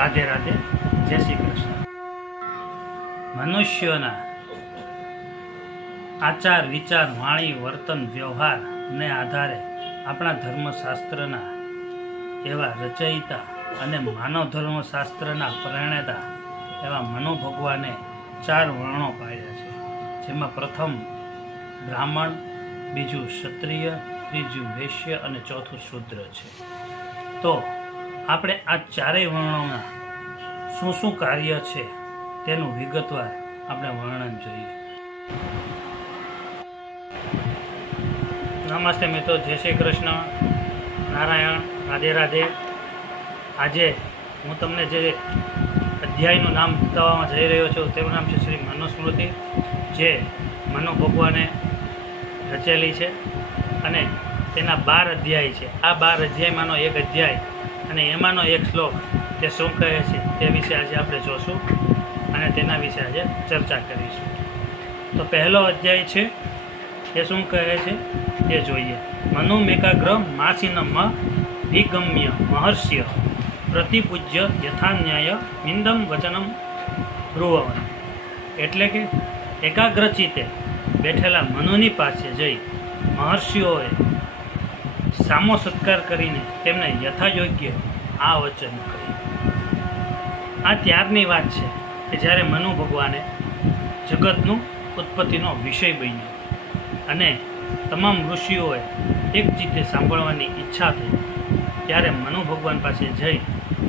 રાધે રાધે, જય શ્રી કૃષ્ણ. મનુષ્યોના આચાર વિચાર વાણી વર્તન વ્યવહારને આધારે આપણા ધર્મશાસ્ત્રના એવા રચયિતા અને માનવ ધર્મશાસ્ત્રના પ્રણેતા એવા મનુ ભગવાને 4 વર્ણો પાડ્યા છે, જેમાં પ્રથમ બ્રાહ્મણ, બીજું ક્ષત્રિય, ત્રીજું વૈશ્ય અને ચોથું શૂદ્ર છે. તો આપણે આ 4 વર્ણોના શું શું કાર્ય છે તેનું વિગતવાર આપણે વર્ણન જોઈએ. નમસ્તે મિત્રો, જય શ્રી કૃષ્ણ, નારાયણ, રાધે રાધે. આજે હું તમને જે અધ્યાયનું નામ બતાવવામાં જઈ રહ્યો છું તેનું નામ છે શ્રી મનુસ્મૃતિ, જે મનુ ભગવાને રચેલી છે અને તેના 12 અધ્યાય છે. આ 12 અધ્યાયમાંનો એક અધ્યાય અને એમાંનો એક શ્લોક તે શું કહે છે તે વિશે આજે આપણે જોશું અને તેના વિશે આજે ચર્ચા કરીશું. તો પહેલો અધ્યાય છે એ શું કહે છે તે જોઈએ. મનુ મેકાગ્ર માસીનમ વિગમ્ય મહર્ષ્ય પ્રતિપૂજ્ય યથાન્યાય મિંદમ વચનમ બ્રુવન. એટલે કે એકાગ્રચિત્તે બેઠેલા મનુની પાસે જઈ મહર્ષિઓએ સામો સત્કાર કરીને તેમને યથાયોગ્ય આ વચન કહ્યું. આ ત્યારની વાત છે કે જ્યારે મનુ ભગવાને જગતનું ઉત્પત્તિનો વિષય બન્યો અને તમામ ઋષિઓએ એક ચિત્તે સાંભળવાની ઈચ્છા થઈ. ત્યારે મનુ ભગવાન પાસે જઈ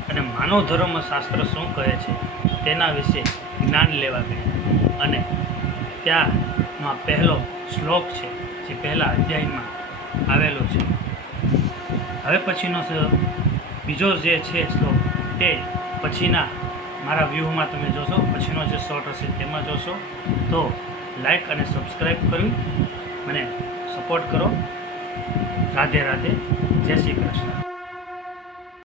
અને માનવ ધર્મશાસ્ત્ર શું કહે છે તેના વિશે જ્ઞાન લેવા ગયા અને ત્યાંમાં પહેલો શ્લોક છે જે પહેલા અધ્યાયમાં આવેલો છે. હવે પછીનો બીજો જે છે શ્લોક તે પછીના મારા વ્યૂમાં તમે જોશો, પછીનો જે શોર્ટ હશે તેમાં જોશો. તો લાઈક અને સબસ્ક્રાઈબ કરી મને સપોર્ટ કરો. રાધે રાધે, જય શ્રી કૃષ્ણ.